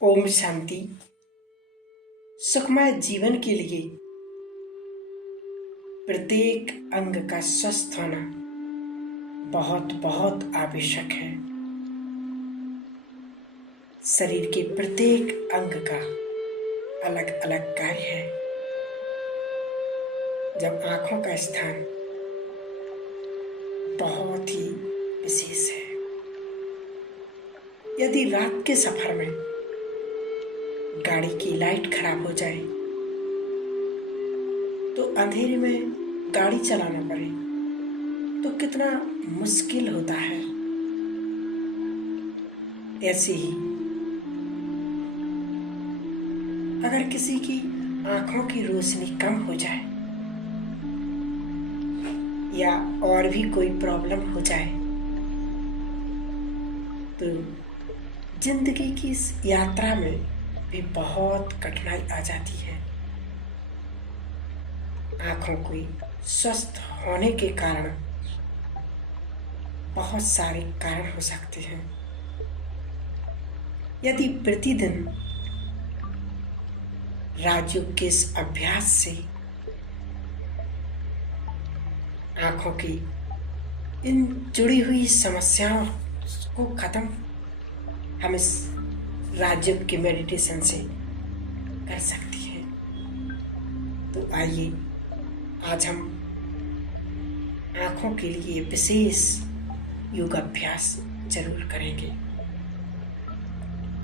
ओम शांति। सुखमय जीवन के लिए प्रत्येक अंग का स्वस्थ होना बहुत बहुत आवश्यक है। शरीर के प्रत्येक अंग का अलग अलग कार्य है। जब आंखों का स्थान बहुत ही विशेष है। यदि रात के सफर में गाड़ी की लाइट खराब हो जाए तो अंधेरे में गाड़ी चलाना पड़े तो कितना मुश्किल होता है। ऐसे ही अगर किसी की आंखों की रोशनी कम हो जाए या और भी कोई प्रॉब्लम हो जाए तो जिंदगी की इस यात्रा में भी बहुत कठिनाई आ जाती है। आंखों की स्वस्थ होने के कारण बहुत सारे कारण हो सकते हैं। यदि प्रतिदिन राजयोग के इस अभ्यास से आंखों की इन जुड़ी हुई समस्याओं को खत्म हम इस राजयोग के मेडिटेशन से कर सकती है। तो आइए आज हम आंखों के लिए विशेष योगाभ्यास जरूर करेंगे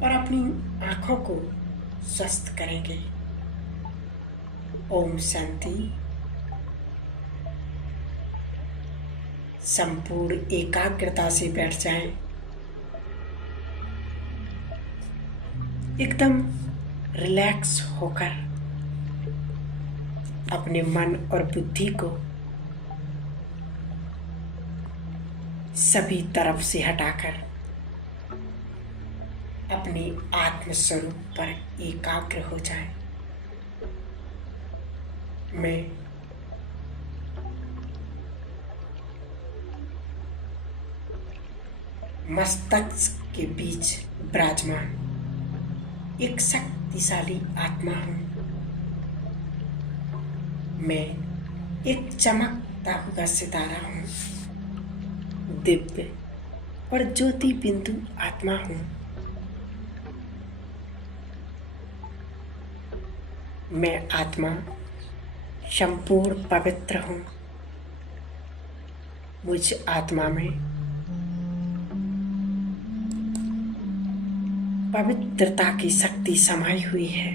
और अपनी आंखों को स्वस्थ करेंगे। ओम शांति। संपूर्ण एकाग्रता से बैठ जाएं। एकदम रिलैक्स होकर अपने मन और बुद्धि को सभी तरफ से हटाकर अपने आत्म स्वरूप पर एकाग्र हो जाएं। मैं मस्तिष्क के बीच विराजमान एक शक्तिशाली आत्मा हूँ। मैं एक चमकता हुआ सितारा हूँ। दिव्य और ज्योति बिंदु आत्मा हूँ। मैं आत्मा संपूर्ण पवित्र हूँ। मुझ आत्मा में पवित्रता की शक्ति समाई हुई है।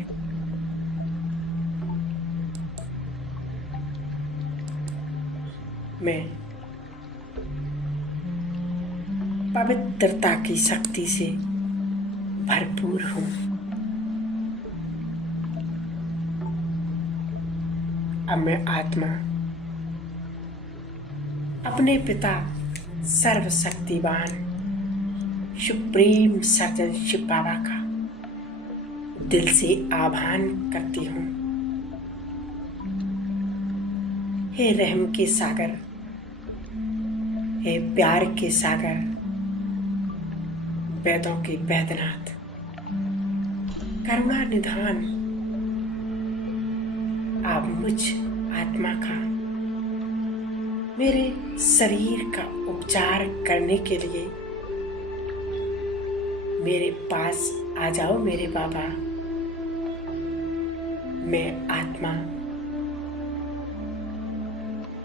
मैं पवित्रता की शक्ति से भरपूर हूँ। अब मैं आत्मा अपने पिता सर्वशक्तिवान सुप्रीम सर्जन शिव बाबा का दिल से आभान करती हूँ। हे रहम के सागर, हे प्यार के सागर, वेदों के वैद्यनाथ, करुणा निधान, आप मुझ आत्मा का मेरे शरीर का उपचार करने के लिए मेरे पास आ जाओ मेरे बाबा। मैं आत्मा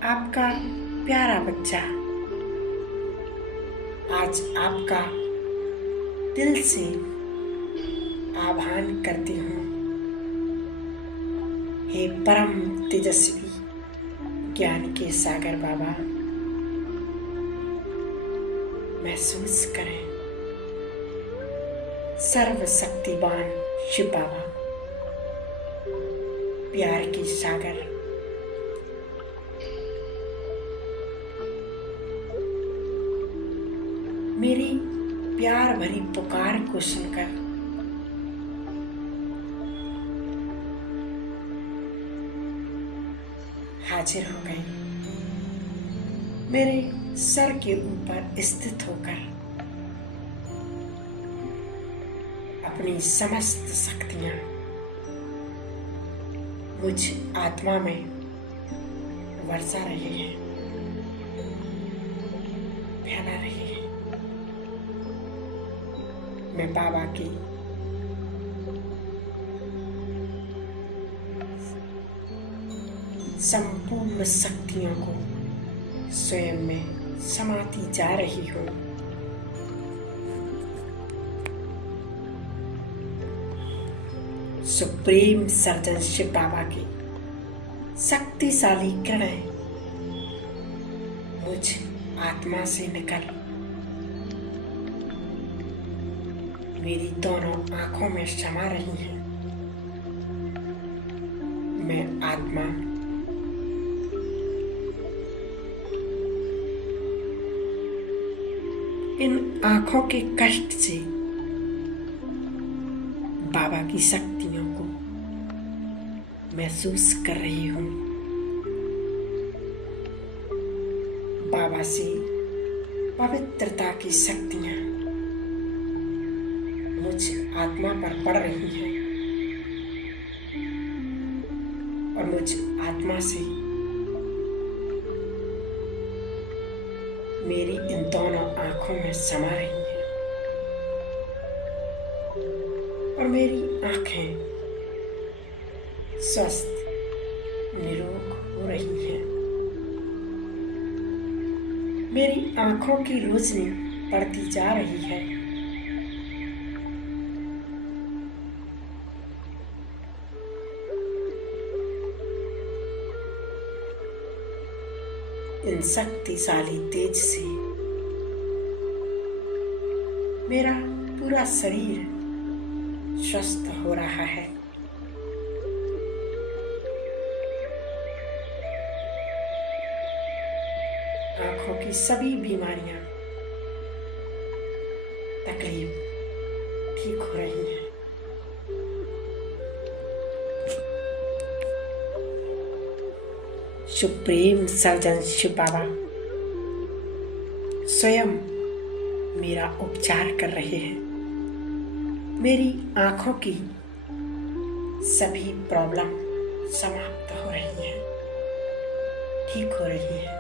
आपका प्यारा बच्चा आज आपका दिल से आभान करती हूँ। हे परम तेजस्वी ज्ञान के सागर बाबा, महसूस करें सर्वशक्तिवान शिव बाबा, प्यार की सागर, मेरी प्यार भरी पुकार को सुनकर हाजिर हो गई। मेरे सर के ऊपर स्थित होकर अपनी समस्त शक्तियां मुझ आत्मा में वर्षा रही है, फैला रही है। मैं बाबा की संपूर्ण शक्तियों को स्वयं में समाती जा रही हूँ। सुप्रीम सर्जन शिव बाबा की शक्तिशाली किरणें मुझ आत्मा से निकल मेरी दोनों आंखों में समा रही हैं। मैं आत्मा इन आंखों के कष्ट से बाबा की शक्तियों को महसूस कर रही हूँ। बाबा से पवित्रता की शक्तियाँ मुझ आत्मा पर पड़ रही हैं और मुझ आत्मा से मेरी इन दोनों आंखों में समा रही हैं और मेरी आंखें स्वस्थ निरोग हो रही हैं। मेरी आंखों की रोशनी बढ़ती जा रही है। इन शक्तिशाली तेज से मेरा पूरा शरीर स्वस्थ हो रहा है। आंखों की सभी बीमारियां, तकलीफ ठीक हो रही हैं। सुप्रीम सर्जन शिव बाबा स्वयं मेरा उपचार कर रहे हैं। मेरी आंखों की सभी प्रॉब्लम समाप्त हो रही हैं, ठीक हो रही हैं।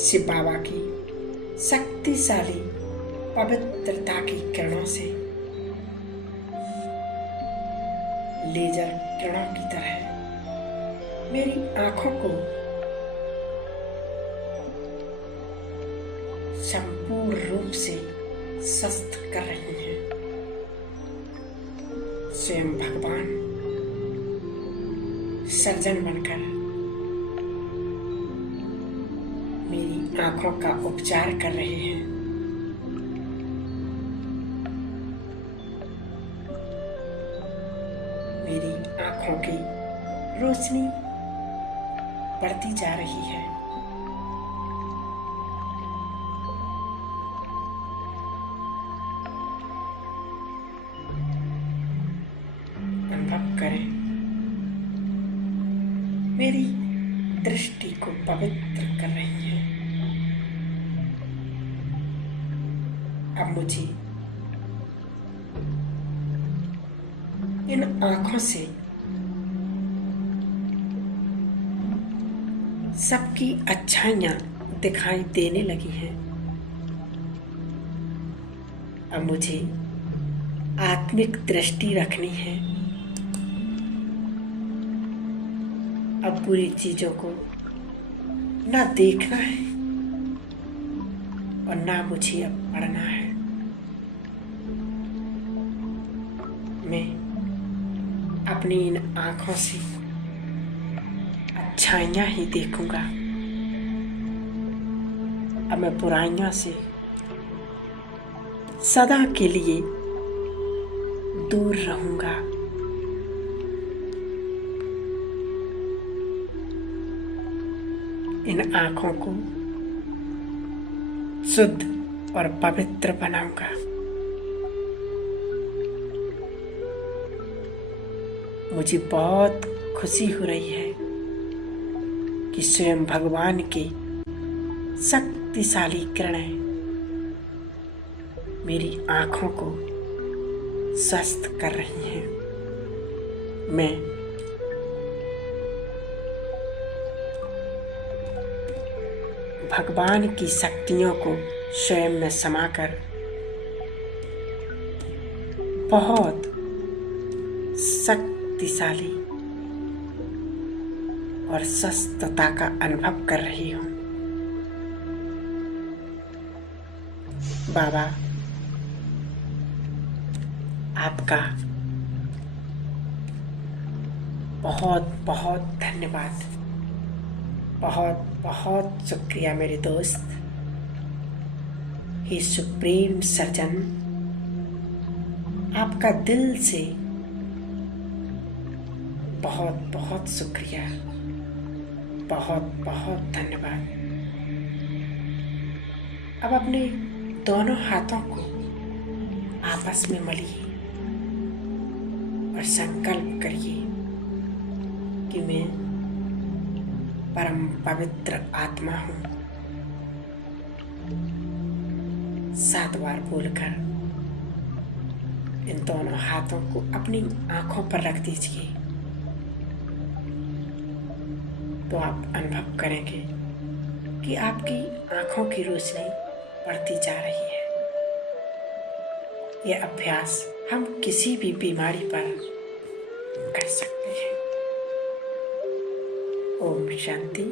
शिव बाबा की शक्तिशाली पवित्रता की किरणों से लेजर किरणों की तरह मेरी आंखों को संपूर्ण रूप से स्वस्थ कर रही हैं। स्वयं भगवान सर्जन बनकर मेरी आंखों का उपचार कर रहे हैं। मेरी आंखों की रोशनी बढ़ती जा रही है। अनुभव करें, मेरी दृष्टि को पवित्र कर रही है। अब मुझे इन आंखों से सबकी अच्छाइयां दिखाई देने लगी हैं। अब मुझे आत्मिक दृष्टि रखनी है। अब बुरी चीजों को ना देखना है और ना मुझे अब पढ़ना है। मैं अपनी इन आंखों से अच्छाइयां ही देखूंगा। अब मैं बुराइयों से सदा के लिए दूर रहूंगा। इन आंखों को शुद्ध और पवित्र बनाऊंगा। मुझे बहुत खुशी हो रही है कि स्वयं भगवान के शक्तिशाली किरणें मेरी आँखों को स्वस्थ कर रही हैं। मैं भगवान की शक्तियों को स्वयं में समाकर बहुत शक्तिशाली और स्वस्थता का अनुभव कर रही हूँ। बाबा, आपका बहुत बहुत धन्यवाद। बहुत बहुत शुक्रिया मेरे दोस्त। हे सुप्रीम सर्जन, आपका दिल से बहुत बहुत शुक्रिया। बहुत बहुत धन्यवाद। अब अपने दोनों हाथों को आपस में मलिए और संकल्प करिए कि मैं परम पवित्र आत्मा हूँ। 7 बार बोलकर इन दोनों हाथों को अपनी आंखों पर रख दीजिए तो आप अनुभव करेंगे कि आपकी आंखों की रोशनी बढ़ती जा रही है। यह अभ्यास हम किसी भी बीमारी पर कर सकते हैं। ओम शांति।